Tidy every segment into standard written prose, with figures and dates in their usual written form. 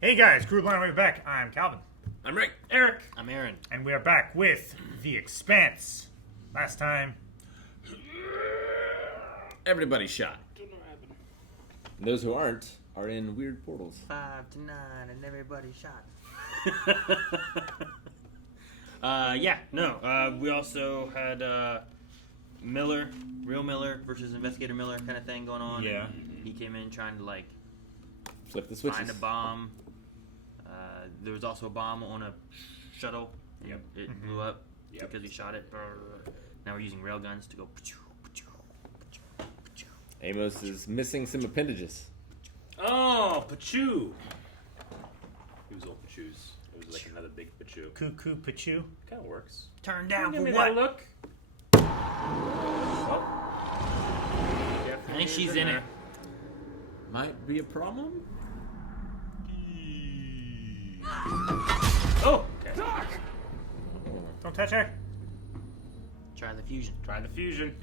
Hey guys, Crew Blind Way back. I'm Calvin. I'm Rick. Eric. I'm Aaron. And we are back with The Expanse. Last time. Everybody shot. And those who aren't are in weird portals. 5 to 9 and everybody shot. We also had Miller, real Miller versus Investigator Miller kind of thing going on. Yeah. He came in trying to Flip the switches. find a bomb. There was also a bomb on a shuttle. Yep. It blew up Yep. because he shot it. Now we're using railguns to go. Amos is missing some appendages. Oh, Pachoo. He was old Pachoo's. It was like another big Pachoo. Cuckoo Pachoo. Kind of works. Turn down Give for me what? that look. Oh. I think she's in it. Might be a problem? Oh, okay. Don't touch her. Try the fusion. Try the fusion.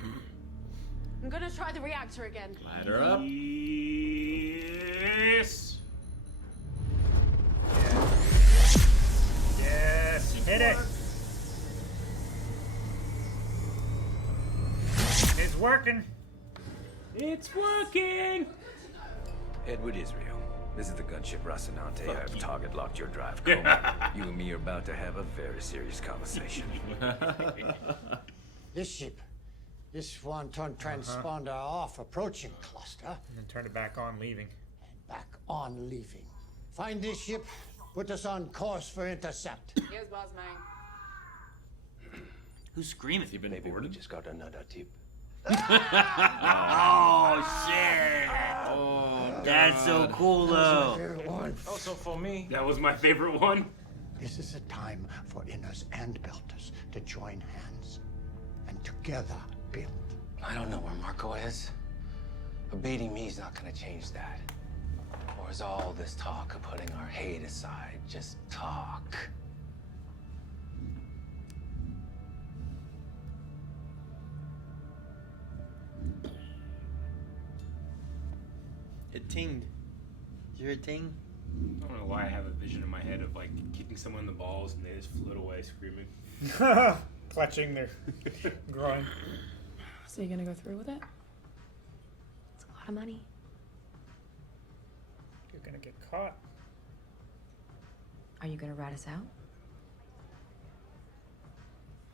I'm gonna try the reactor again. Light her up. Yes. Yes. Hit it. It's working. It's working. Edward Israel, this is the gunship Rocinante. I've target locked your drive coma. You and me are about to have a very serious conversation. This ship, this one-ton transponder off approaching cluster And then turn it back on, leaving. and back on leaving. Find this ship, put us on course for intercept. Yes, boss man. Who's screaming? Been Maybe we boarded? just got another tip. Oh shit! Oh, That's so cool though. Favorite one. Also for me. That was my favorite one. This is a time for inners and belters to join hands and together build. I don't know where Marco is, but baiting me is not gonna change that. Or is all this talk of putting our hate aside just talk? It tinged. Did you hear it ting? I don't know why I have a vision in my head of like kicking someone in the balls and they just float away screaming. Clutching their groin. So you gonna go through with it? It's a lot of money. You're gonna get caught. Are you gonna rat us out?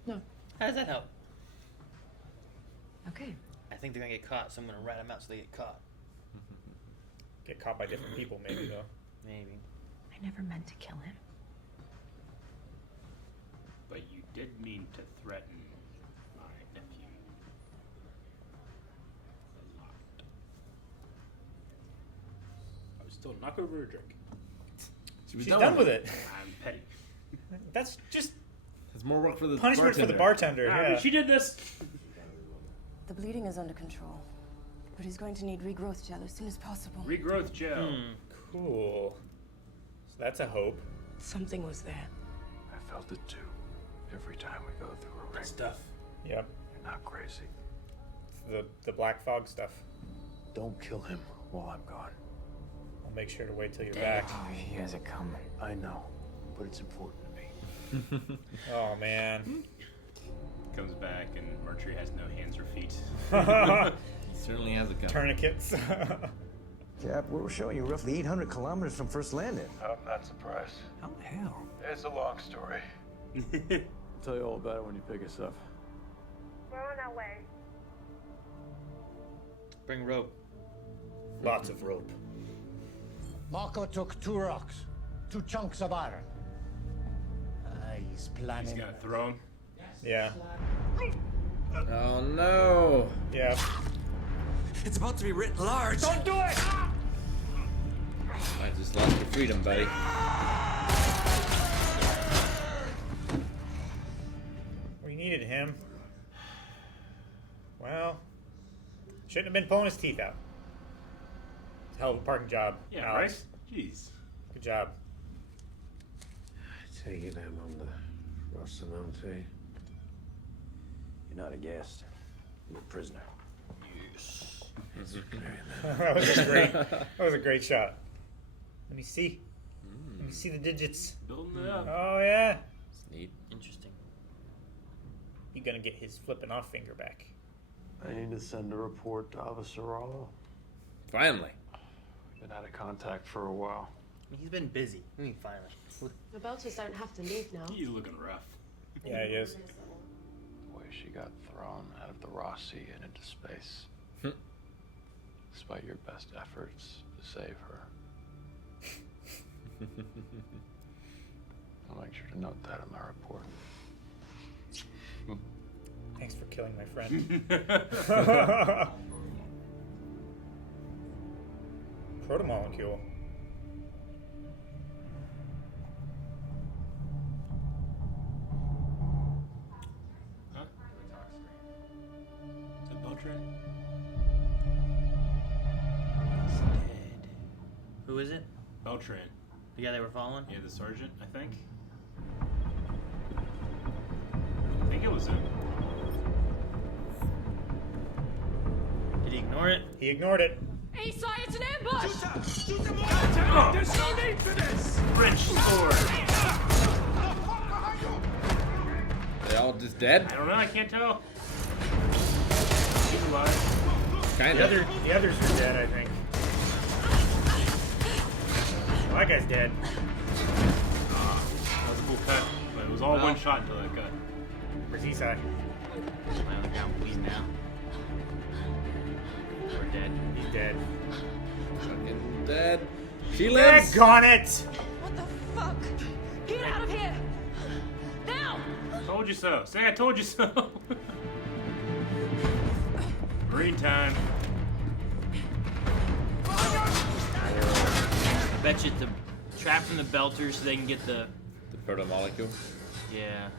No. How does that help? Okay. I think they're gonna get caught, so I'm gonna rat them out so they get caught. Get caught by different people, maybe, though. Maybe. I never meant to kill him. But you did mean to threaten my nephew. A lot. I was still knock over a drink. She's done with it. I'm petty. That's just There's more work for the punishment for the bartender. I Yeah. mean, she did this. The bleeding is under control, but he's going to need regrowth gel as soon as possible. Regrowth gel. Cool. So that's a hope. Something was there. I felt it too. Every time we go through a ring, Stuff. Yep. you're not crazy. It's the black fog stuff. Don't kill him while I'm gone. I'll make sure to wait till you're back. He has it coming. I know, but it's important to me. Oh man. Comes back and Mercury has no hands or feet. He certainly has a gun. Tourniquets. Cap, we're showing you roughly 800 kilometers from first landing. I'm not surprised. How the hell? It's a long story. I'll tell you all about it when you pick us up. We're on our way. Bring rope. Lots of rope. Marco took 2 rocks, 2 chunks of iron. He's planning. He's gonna throw him. Yeah. Oh no! Yeah. It's about to be written large. Don't do it! I just lost your freedom, buddy. We needed him. Well, shouldn't have been pulling his teeth out. It's a hell of a parking job, Yeah, Alex. right? Jeez. Good job. Taking him on the Rocinante. You're not a guest. You're a prisoner. That was a great shot. Let me see. You see the digits? Building it up. Oh yeah. It's neat. Interesting. He's gonna get his flipping off finger back. I need to send a report to Avasarala. Finally. Been out of contact for a while. He's been busy. I mean, finally. The Belters don't have to leave now. He's looking rough. Yeah, he is. The way she got thrown out of the Rossi and into space. Despite your best efforts to save her. I'll make sure to note that in my report. Thanks for killing my friend. Protomolecule. Huh? Is it Beltran? He's dead. Who is it? Beltran. The guy they were following? Yeah, the sergeant, I think. I think it was him. Did he ignore it? He ignored it. Eastside, it's an ambush! Shoot them all! There's no need for this! French sword! They all just dead? I don't know, I can't tell. He's alive. Kind The of. others are dead, I think. Well, that guy's dead. That was a cool cut, but it was all one shot until that cut. Where's Isai? My other guy bleeding now. We're dead. He's dead. Fucking dead. She lives. Daggone it! What the fuck? Get out of here! Now! Told you so. Say I told you so. Green time. I bet you the trap from the Belters so they can get the. The proto-molecule. Yeah.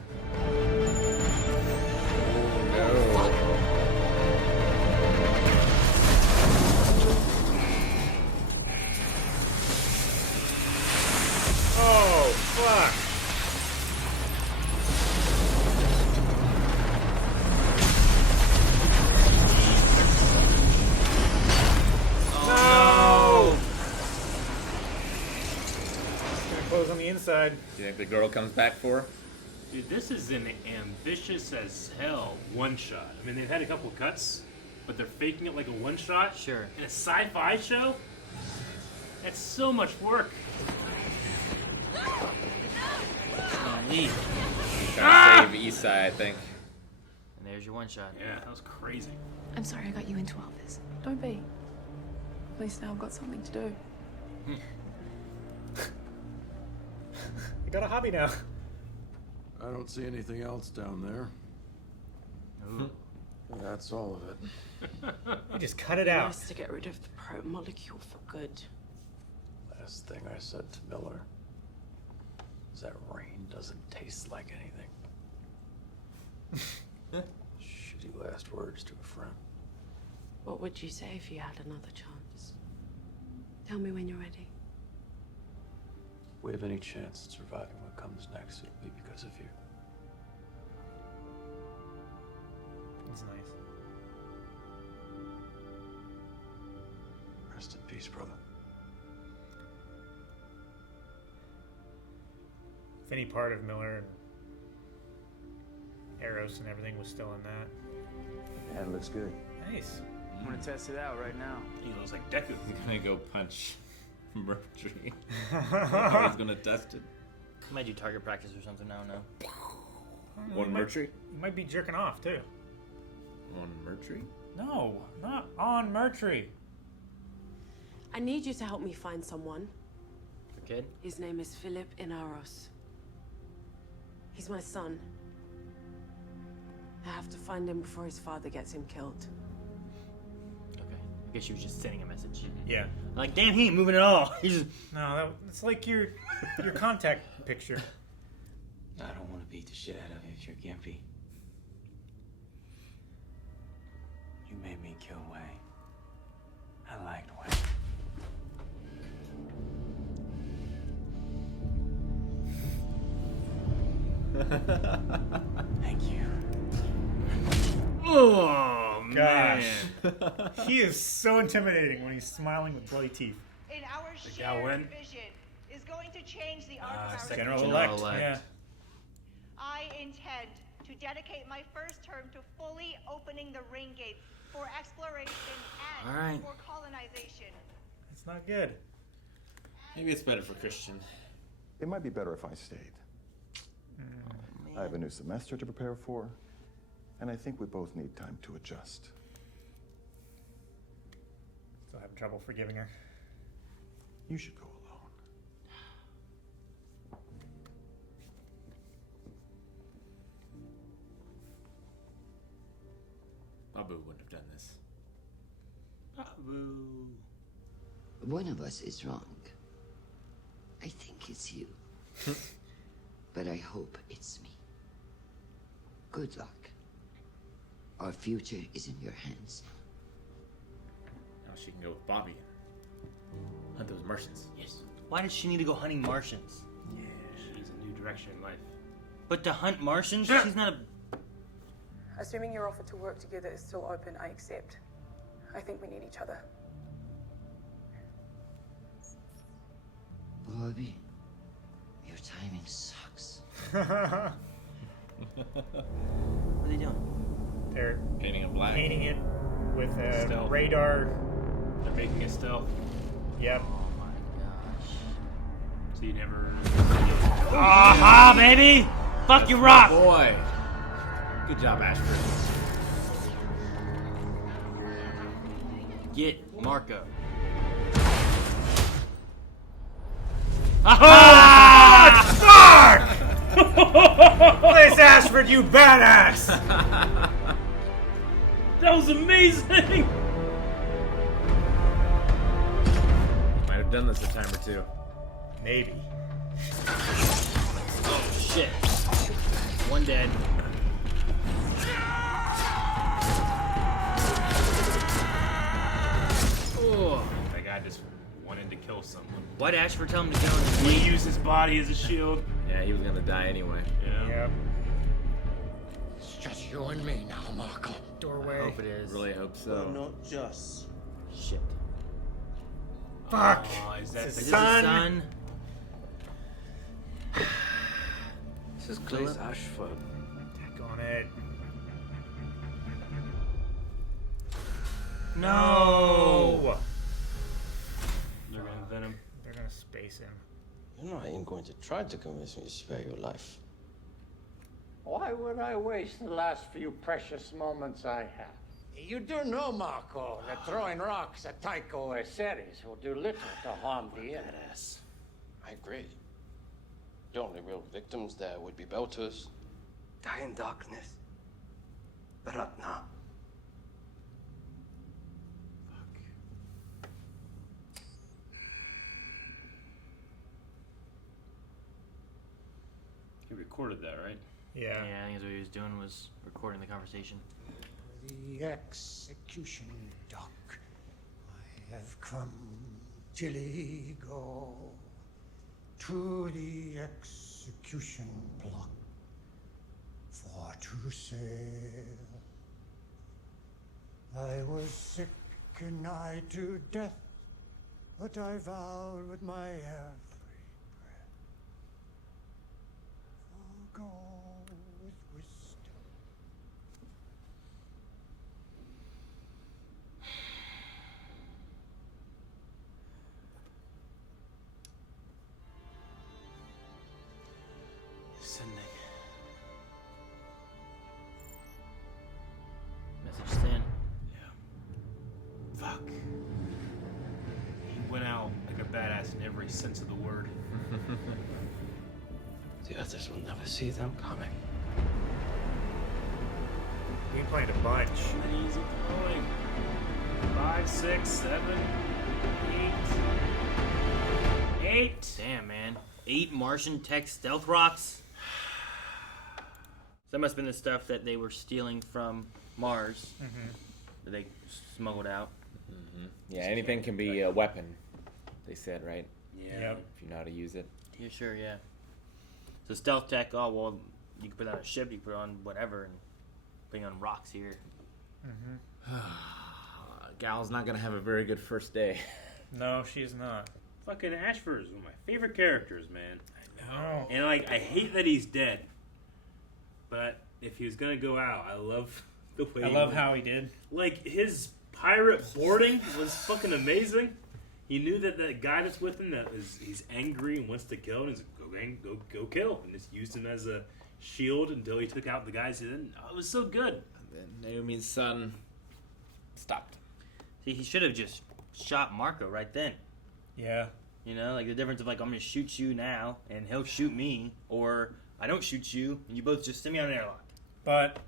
Oh, fuck. Oh, Gonna close on the inside. Do you think the girl comes back for her? Dude, this is an ambitious as hell one shot. I mean, they've had a couple cuts, but they're faking it like a one shot. Sure. In a sci-fi show? That's so much work. Neat. Trying to save Isai, I think. And there's your one shot. Yeah, that was crazy. I'm sorry I got you into all this. Don't be. At least now I've got something to do. You got a hobby now. I don't see anything else down there. Ooh. That's all of it. You just cut it out. Nice to get rid of the proto-molecule for good. Last thing I said to Miller is that rain doesn't taste like anything. Shitty last words to a friend. What would you say if you had another chance? Tell me when you're ready. If we have any chance at surviving what comes next, it'll be because of you. That's nice. Rest in peace, brother. If any part of Miller and Eros and everything was still in that. Yeah, it looks good. Nice. I'm gonna test it out right now. He looks like Deku. He's gonna go punch Mercury. He's gonna test it. Might do target practice or something. I don't know. On Mercury? You might be jerking off too. On Mercury? No, not on Mercury. I need you to help me find someone. The kid? His name is Philip Inaros. He's my son. I have to find him before his father gets him killed. Okay. I guess she was just sending a message. Yeah. Like, damn, he ain't moving at all. He's just. No, it's like your contact picture. I don't want to beat the shit out of you if you're gimpy. You made me kill Wei. I liked Wei. Thank you. Oh, Gosh. man. He is so intimidating when he's smiling with bloody teeth. In our Gal shared win. vision is going to to change the arc of our General-elect. Yeah. I intend to dedicate my first term to fully opening the ring gates for exploration and for colonization. It's not good. Maybe it's better for Christian. It might be better if I stayed. I have a new semester to prepare for, and I think we both need time to adjust. Still having trouble forgiving her. You should go alone. Abu wouldn't have done this. Abu. One of us is wrong. I think it's you. But I hope it's me. Good luck. Our future is in your hands. Now she can go with Bobby and hunt those Martians. Yes. Why does she need to go hunting Martians? Yeah, she needs a new direction in life. But to hunt Martians, she's not a... Assuming your offer to work together is still open, I accept. I think we need each other. Bobby, your timing sucks. What are they doing? They're painting it black. Painting it with a Stealth. radar. They're making it stealth. Yep. Oh my gosh. So you never... Aha, baby! Fuck you, Rock! Boy. Good job, Ashford. Get Marco. Ah! Fuck! Place Ashford, you badass! That was amazing! Might have done this a time or two. Maybe. Oh shit. One dead. Oh. That guy just wanted to kill someone. Why'd Ashford tell him to go? He used his body as a shield. Yeah, he was gonna die anyway. Yeah. Yep. It's just you and me now, Marco. Doorway. I hope it is. Really hope so. Not just. Shit. Fuck! Oh, is that It's the his Is this his son? son? This is Place Ashford. Attack on it. No! They're gonna venom. They're gonna space him. You're not even going to try to convince me to spare your life. Why would I waste the last few precious moments I have? You do know, Marco, that throwing rocks at Tycho Ceres will do little to harm the enemy. Badass. I agree. The only real victims there would be Belters. Die in darkness. But not now. He recorded that, right? Yeah. Yeah, I think that's what he was doing, was recording the conversation. The execution dock. I have come, Tilly, go to the execution block for to sail. I was sick and nigh to death, but I vowed with my every breath, go with wisdom. Sending. Message sent. Fuck. He went out like a badass in every sense of the word. The others will never see them coming. We played a bunch. Easy going. 5, 6, 7, 8. 8. Damn, man. 8 Martian tech stealth rocks? That must have been the stuff that they were stealing from Mars. That they smuggled out. Yeah, anything can be a weapon, they said, right? Yeah. Yep. If you know how to use it. Yeah, sure, yeah. So stealth tech, oh, well, you can put it on a ship, you can put it on whatever, and putting on rocks here. Gal's not gonna have a very good first day. No, she's not. Fucking Ashford is one of my favorite characters, man. I know. And like, I hate that he's dead. But if he was gonna go out, I love the way. I love how he did. Like his pirate boarding was fucking amazing. He knew that that guy that's with him he's angry and wants to kill him. He's like, go kill, and just used him as a shield until he took out the guys. He didn't. Oh, it was so good. And then Naomi's son stopped. See, he should have just shot Marco right then. Yeah. You know, like the difference of like, I'm going to shoot you now, and he'll shoot me, or I don't shoot you, and you both just send me on an airlock. But,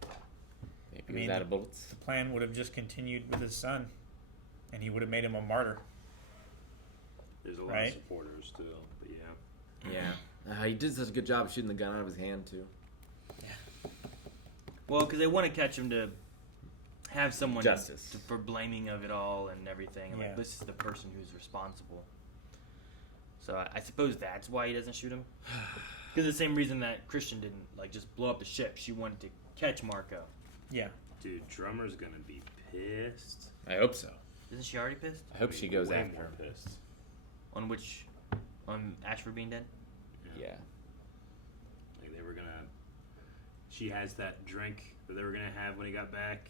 Maybe I mean, he was out of bullets. the plan would have just continued with his son, and he would have made him a martyr. There's a lot of supporters still, but yeah. Yeah. He did such a good job shooting the gun out of his hand, too. Well, because they want to catch him to have someone Justice. for blaming of it all and everything. Yeah. Like, this is the person who's responsible. So I suppose that's why he doesn't shoot him. Because the same reason that Christian didn't like just blow up the ship. She wanted to catch Marco. Yeah. Dude, Drummer's gonna be pissed. I hope so. Isn't she already pissed? I hope she goes Way after more him. pissed. On which? On Ashford being dead? Yeah. Like they were gonna. She has that drink that they were gonna have when he got back.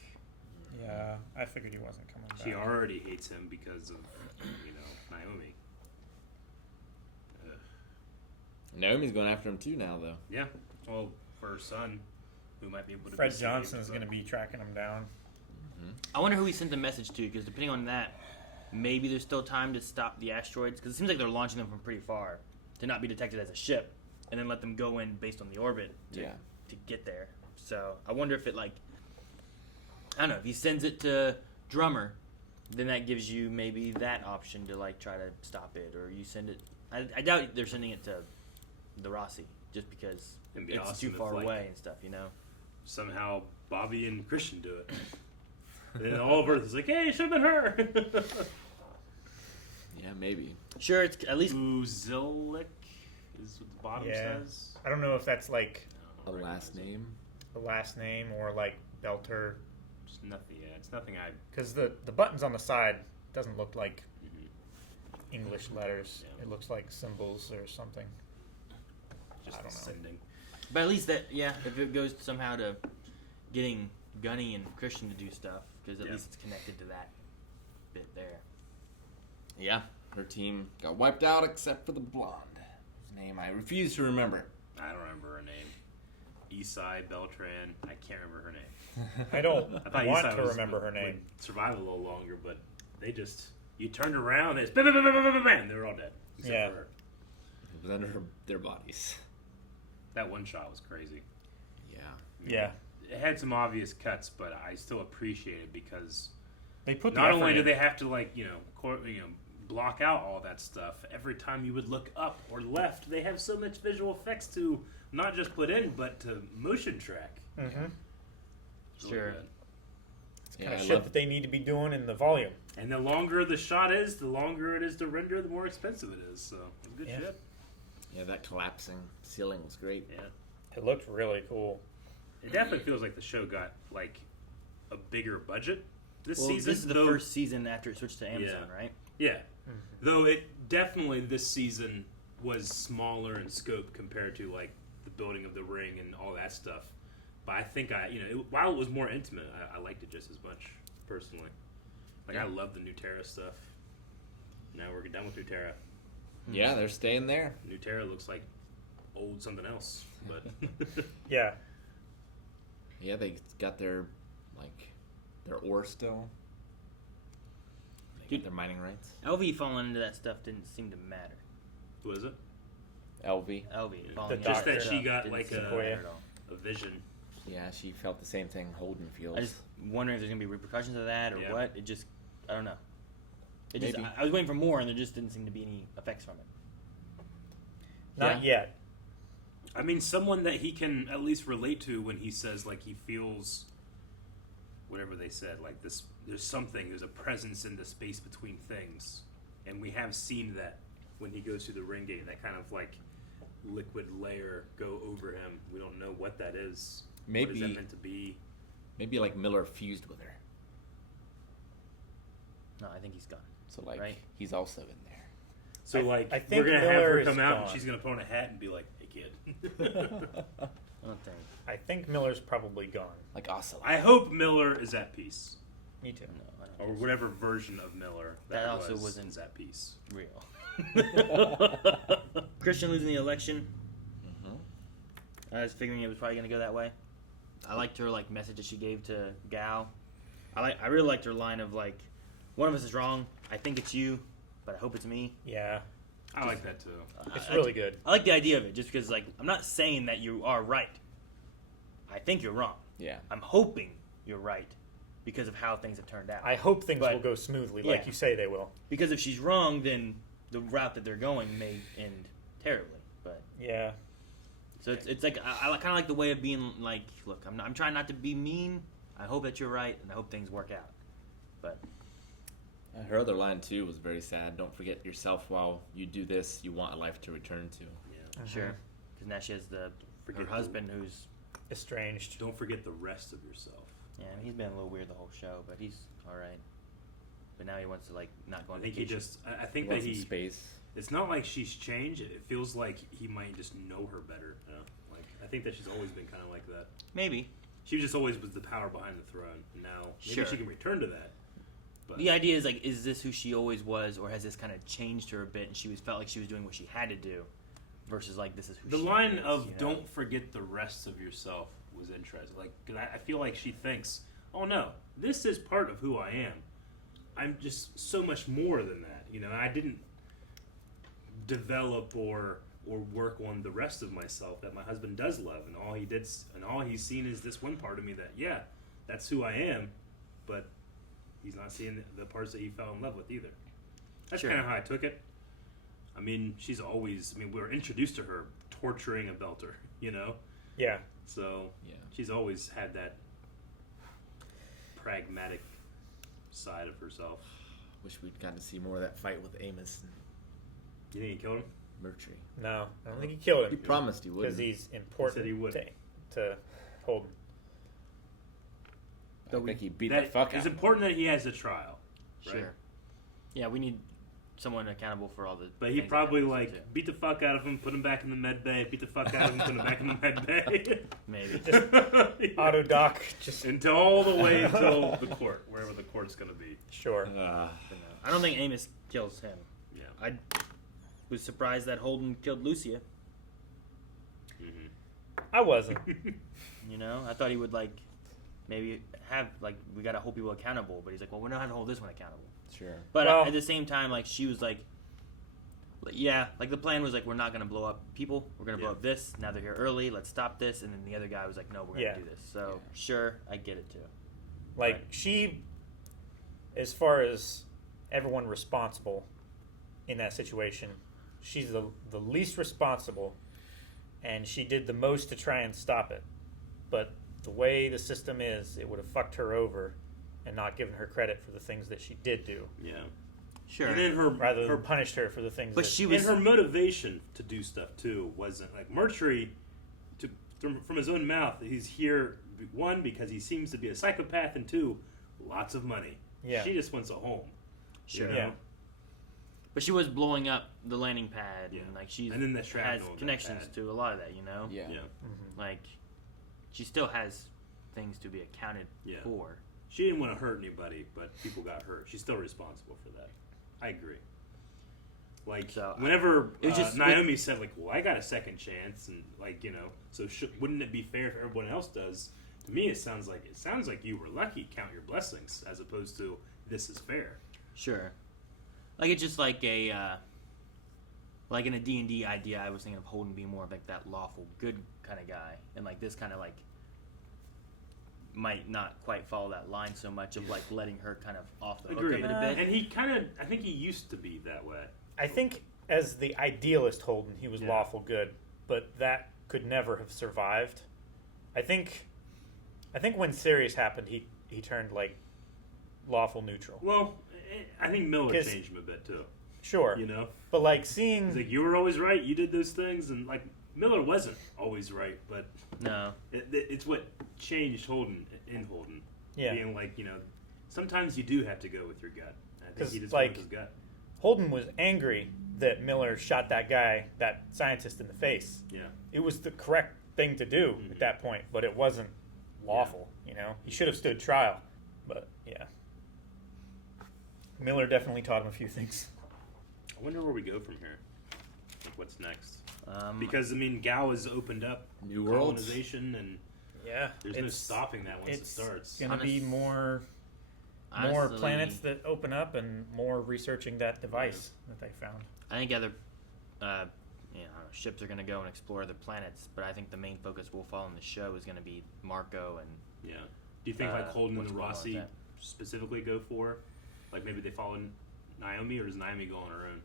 Yeah, I figured he wasn't coming back. She already hates him because of, Naomi. Ugh. Naomi's going after him, too, now, though. Yeah. Well, for her son, who might be able to. Fred be Johnson is saved, going to be tracking him down. I wonder who he sent the message to, because depending on that, maybe there's still time to stop the asteroids, because it seems like they're launching them from pretty far to not be detected as a ship, and then let them go in based on the orbit to get there. So I wonder if it, like, I don't know, if he sends it to Drummer, then that gives you maybe that option to, like, try to stop it, or you send it. I doubt they're sending it to the Rossi, just because It'd be it's awesome too if, far like, away and stuff, you know? Somehow Bobby and Christian do it. And then all of Earth is like, hey, it should have been her. Yeah, maybe. Sure, it's at least. Uzilic is what the bottom says. I don't know if that's like a last name. The last name or like Belter. Just nothing. Yeah, it's nothing. Because the buttons on the side doesn't look like English letters. Yeah. It looks like symbols or something. Just I don't know. sending. But at least that, if it goes somehow to getting Gunny and Christian to do stuff, because at least it's connected to that bit there. Yeah, her team got wiped out except for the blonde, whose name I refuse to remember. I don't remember her name. Isai Beltran. I can't remember her name. I don't thought want Isai to remember her name. would survive a little longer, but they just you turned around, and bam, bam, bam, bam, bam, bam, they were all dead except for her. It was under their bodies. That one shot was crazy. Yeah. Yeah. It had some obvious cuts, but I still appreciate it because they put the not effort only do in. they have to block out all that stuff. Every time you would look up or left, they have so much visual effects to not just put in, but to motion track. Mm-hmm. Sure. It's the kind of shit that they need to be doing in the volume. And the longer the shot is, the longer it is to render, the more expensive it is. So it's good shit. Yeah, that collapsing ceiling was great. Yeah. It looked really cool. It definitely feels like the show got like a bigger budget this Well, season. this is the first season after it switched to Amazon, right? Yeah. Though it definitely this season was smaller in scope compared to like the building of the ring and all that stuff. But I think while it was more intimate, I liked it just as much personally. Like I love the Nuterra stuff. Now we're done with Nuterra. Yeah, they're staying there. Nuterra looks like old something else, but yeah. Yeah, they got their ore still. They got their mining rights. LV falling into that stuff didn't seem to matter. Who is it? LV. Falling into Just that that stuff she got didn't like seem to matter at all. a vision. Yeah, she felt the same thing Holden feels. I just wondering if there's gonna be repercussions of that or what. It just, I don't know. It just, Maybe. I was waiting for more, and there just didn't seem to be any effects from it. Not yet. I mean, someone that he can at least relate to when he says like he feels whatever they said, like this. There's a presence in the space between things, and we have seen that when he goes through the ring gate. That kind of like liquid layer go over him. We don't know what that is. Maybe what is that meant to be? Maybe like Miller fused with her. No, I think he's gone. So like right? he's also in there. So like, I think we're gonna have Miller her is come out gone. and she's gonna put on a hat and be like, "Hey, kid." I think Miller's probably gone. Like Ocelot. I hope Miller is at peace. Me too. Or whatever version of Miller That also wasn't is at peace. Real. Christian losing the election. I was figuring it was probably going to go that way. I liked her like message that she gave to Gal. I really liked her line of like, one of us is wrong. I think it's you, but I hope it's me. Yeah. I like that too. It's really good. I like the idea of it just because like I'm not saying that you are right. I think you're wrong. Yeah. I'm hoping you're right because of how things have turned out. I hope things will go smoothly, like you say they will. Because if she's wrong, then the route that they're going may end terribly. But yeah. So it's like I kind of like the way of being like, look, I'm trying not to be mean. I hope that you're right, and I hope things work out. But her other line too was very sad. Don't forget yourself while you do this. You want a life to return to. Yeah. Sure. Because now she has her husband who's estranged. Don't forget the rest of yourself. Yeah, I mean, he's been a little weird the whole show, but he's all right. But now he wants to like not go on vacation. I think He that wants some space. It's not like she's changed. It feels like he might just know her better. You know? Like I think that she's always been kind of like that. Maybe. She just always was the power behind the throne. And now maybe she can return to that. But The idea is like, is this who she always was, or has this kind of changed her a bit, and she felt like she was doing what she had to do, versus like this is who the she line is, of you know? "Don't forget the rest of yourself" was interesting. Like, 'cause I feel like she thinks, "Oh no, this is part of who I am. I'm just so much more than that." You know, I didn't develop or work on the rest of myself that my husband does love, and all he's seen is this one part of me that that's who I am, but he's not seeing the parts that he fell in love with either. That's Sure. kind of how I took it. I mean, we were introduced to her torturing a belter, you know? Yeah. So she's always had that pragmatic side of herself. Wish we'd gotten to see more of that fight with Amos and You think he killed him? Mercury. No, I don't think he killed him. He promised he would. Because he's important He said he would. to Holden. I think he beat the fuck out It's of him. important that he has a trial. Right? Sure. Yeah, we need someone accountable for all the. But he things that probably happen too. beat the fuck out of him, put him back in the med bay, beat the fuck out of him, put him back in the med bay. Maybe. Auto doc, just until all the way until the court, wherever the court's gonna be. Sure. I don't think Amos kills him. Yeah. I was surprised that Holden killed Lucia. I wasn't. You know, I thought he would like maybe have like we gotta hold people accountable, but he's like, well, we're not gonna hold this one accountable. Sure. But Well- at the same time, like she was like, yeah, like the plan was like we're not gonna blow up people. We're gonna blow up this. Now they're here early. Let's stop this. And then the other guy was like, no, we're gonna Yeah. do this. So sure, I get it too. Like, she, as far as everyone responsible in that situation, she's the least responsible, and she did the most to try and stop it. But the way the system is, it would have fucked her over and not given her credit for the things that she did do. Yeah. Sure. And then rather than punished her for the things that and her motivation to do stuff too wasn't like Mercury. From his own mouth, he's here one because he seems to be a psychopath, and two, lots of money. Yeah. She just wants a home. Sure. You know? Yeah. But she was blowing up the landing pad, and like she's And then the has shrapnel on that connections pad. to a lot of that, you know. Yeah. Yeah. Like she still has things to be accounted Yeah. for. She didn't want to hurt anybody, but people got hurt. She's still responsible for that. I agree. Like whenever it was just Naomi said, like, "Well, I got a second chance," and like so wouldn't it be fair if everyone else does? To me, it sounds like you were lucky. Count your blessings, as opposed to this is fair. Sure. Like it's just like a like in a D&D idea, I was thinking of Holden being more of like that lawful good kind of guy, and like this kind of like might not quite follow that line so much of like letting her kind of off the hook of Agreed. it a bit. And he I think he used to be that way. I think as the idealist Holden, he was lawful good, but that could never have survived. I think when Sirius happened, he turned like lawful neutral. Well, I think Miller 'Cause- changed him a bit too. Sure. You know? But like seeing He's like, you were always right. You did those things, and like Miller wasn't always right, but no, it's what changed Holden in Holden. Yeah. Being like, sometimes you do have to go with your gut. I think he just like went with his gut. Holden was angry that Miller shot that guy, that scientist, in the face. Yeah. It was the correct thing to do at that point, but it wasn't lawful. You know, he should have stood trial. But yeah, Miller definitely taught him a few things. I wonder where we go from here. Like, what's next? Because I mean, Gao has opened up new worlds, colonization, and there's no stopping that once it starts. It's going to be more planets that open up and more researching that device that they found. I think other ships are going to go and explore other planets, but I think the main focus we'll follow in the show is going to be Marco and. Yeah. Do you think like Holden and Rossi specifically go for, like maybe they follow Naomi, or does Naomi go on her own?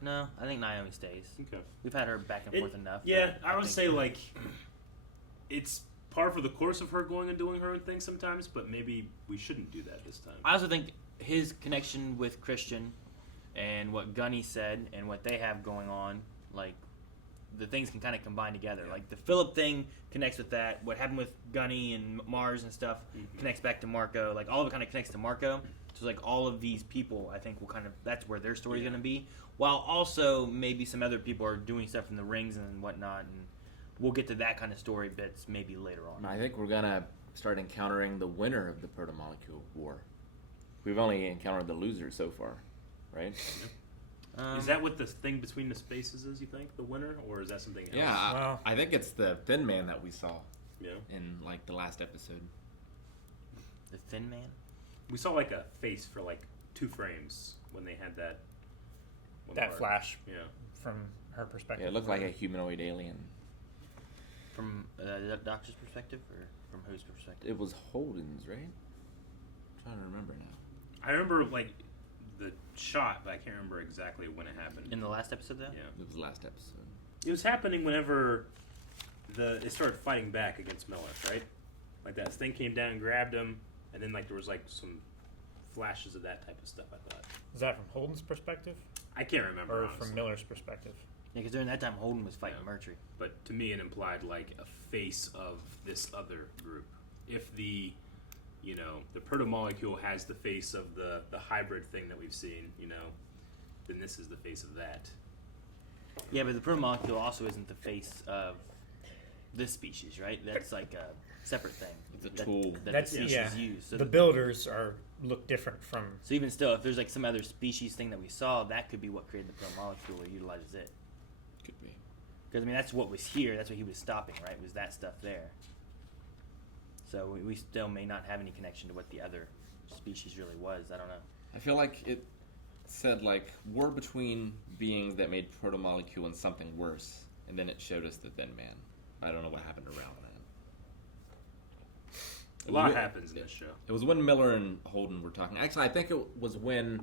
No, I think Naomi stays. Okay. We've had her back and forth enough. Yeah, I would say like it's par for the course of her going and doing her own thing sometimes, but maybe we shouldn't do that this time. I also think his connection with Christian and what Gunny said and what they have going on, like the things can kind of combine together. Yeah. Like the Philip thing connects with that. What happened with Gunny and Mars and stuff connects back to Marco. Like all of it kind of connects to Marco. So like all of these people, I think will kind of that's where their story's going to be. While also maybe some other people are doing stuff in the rings and whatnot, and we'll get to that kind of story bits maybe later on. I think we're gonna start encountering the winner of the proto-molecule war. We've only encountered the loser so far, right? Is that what the thing between the spaces is, you think? The winner? Or is that something else? Yeah, I think it's the Thin Man that we saw in, like, the last episode. The Thin Man? We saw, like, a face for, like, 2 frames when they had that... That flash. Yeah. From her perspective. Yeah, it looked like a humanoid alien. From the doctor's perspective, or from whose perspective? It was Holden's, right? I'm trying to remember now. I remember, like... the shot, but I can't remember exactly when it happened. In the last episode, though? Yeah. It was the last episode. It was happening whenever they started fighting back against Miller, right? Like that thing came down and grabbed him, and then like there was like some flashes of that type of stuff, I thought. Is that from Holden's perspective? I can't remember. Or honestly. from Miller's perspective? Yeah, because during that time, Holden was fighting Mercury. But to me, it implied like a face of this other group. If the the proto-molecule has the face of the hybrid thing that we've seen, then this is the face of that. Yeah, but the proto-molecule also isn't the face of this species, right? That's like a separate thing. It's a tool. That's species use. So the builders look different from... So even still, if there's like some other species thing that we saw, that could be what created the proto-molecule or utilizes it. Could be. Because, I mean, that's what was here. That's what he was stopping, right? Was that stuff there. So we still may not have any connection to what the other species really was. I don't know. I feel like it said, like, war between beings that made proto-molecule and something worse, and then it showed us the Thin Man. I don't know what happened around that. A lot happens in this show. It was when Miller and Holden were talking. Actually, I think it was when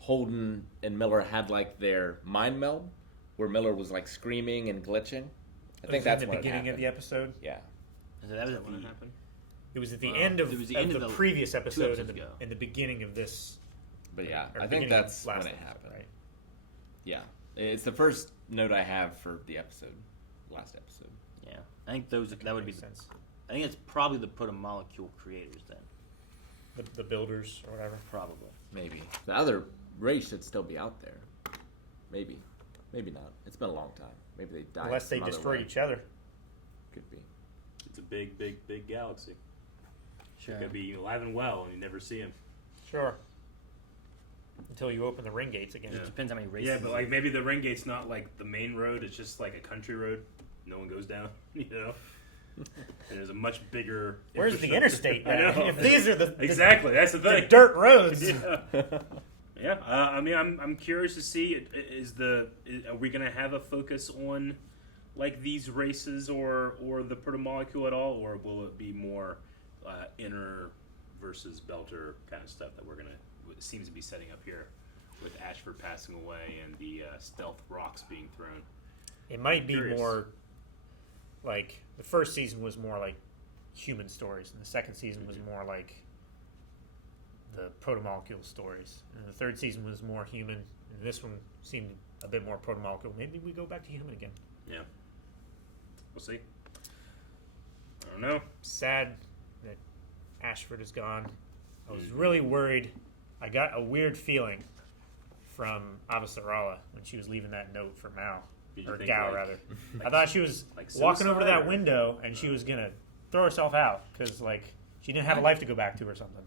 Holden and Miller had, like, their mind meld, where Miller was, like, screaming and glitching. I think that's in the beginning of the episode? Yeah. So that was when it happened? It was at the end of the previous episode in the beginning of this. But yeah, I think that's when it happened. Right? Yeah. It's the first note I have for the episode, last episode. Yeah. I think that would be sense. I think it's probably the proto-molecule creators then. The builders or whatever? Probably. Maybe. The other race should still be out there. Maybe. Maybe not. It's been a long time. Maybe they died. Unless they destroyed each other. Could be. It's a big, big, big galaxy. Sure. It could be alive and well, and you never see him. Sure. Until you open the ring gates again. Yeah. It depends how many races. Yeah, but like maybe the ring gate's not like the main road; it's just like a country road. No one goes down, And there's a much bigger. Where's the interstate? I know. If these are exactly, that's the thing. The dirt roads. Yeah. I mean, I'm curious to see. Are we going to have a focus on like these races or the proto-molecule at all, or will it be more inner versus Belter kind of stuff that it seems to be setting up here with Ashford passing away and the stealth rocks being thrown? It might be more like the first season was more like human stories, and the second season was more like the proto-molecule stories, and the third season was more human, and this one seemed a bit more proto-molecule. Maybe we go back to human again. Yeah. We'll see. I don't know. Sad that Ashford is gone. I was really worried. I got a weird feeling from Avasarala when she was leaving that note for Mal. Did you Or think, Gao, like- rather. like- I thought she was like walking over to suicide that or- window and she was going to throw herself out because, like, she didn't have a life to go back to or something.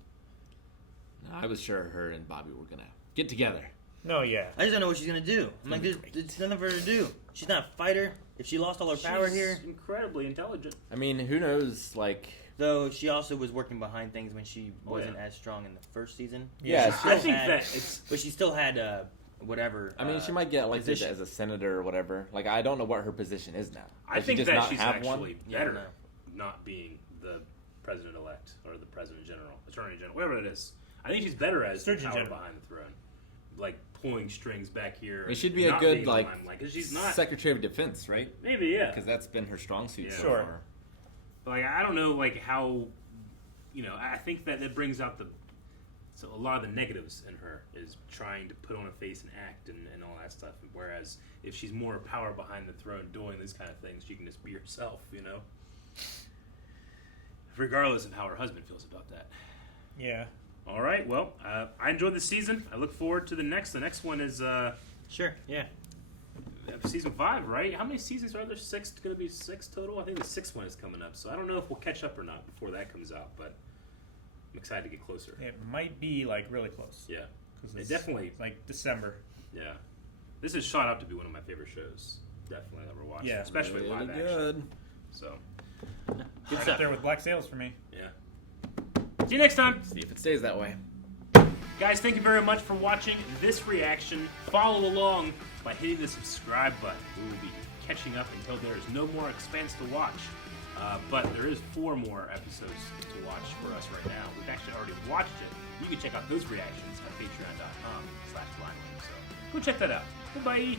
No, I was sure her and Bobby were gonna get together. No, yeah. I just don't know what she's gonna do. I'm like, there's nothing for her to do. She's not a fighter. If she lost all her power She's here, incredibly intelligent. I mean, who knows? Like, though, she also was working behind things when she Oh, wasn't yeah. as strong in the first season. Yeah, She I still think had- that it's- but she still had whatever. I mean, she might get elected position. as a senator or whatever. Like, I don't know what her position is now. I Does she think just that not she's have actually one? Yeah, better no. not being the president-elect or the president general, attorney general, whatever it is. I think she's better as the Surgeon power General. behind the throne, like pulling strings back here. It should and be a not good, being the like, limelight, 'cause she's not. Secretary of Defense, right? Maybe, yeah. Because that's been her strong suit Yeah. so Sure. far. But, like, I don't know, like, how, I think that it brings out so a lot of the negatives in her is trying to put on a face and act and all that stuff. Whereas if she's more power behind the throne doing these kind of things, she can just be herself, regardless of how her husband feels about that. Yeah. All right, well, I enjoyed the season. I look forward to the next. The next one is Sure, yeah. season 5, right? How many seasons are there? Six? Going to be 6 total? I think the 6th one is coming up. So I don't know if we'll catch up or not before that comes out, but I'm excited to get closer. It might be, like, really close. Yeah. Because It it's definitely. like December. Yeah. This is shot up to be one of my favorite shows. Definitely that we're watching. Yeah. Especially Really live good. action. So, Good Right stuff. up there with Black Sails for me. yeah. See you next time. See if it stays that way. Guys, thank you very much for watching this reaction. Follow along by hitting the subscribe button. We will be catching up until there is no more Expanse to watch. But there is 4 more episodes to watch for us right now. We've actually already watched it. You can check out those reactions at patreon.com/lineweek. So go check that out. Goodbye.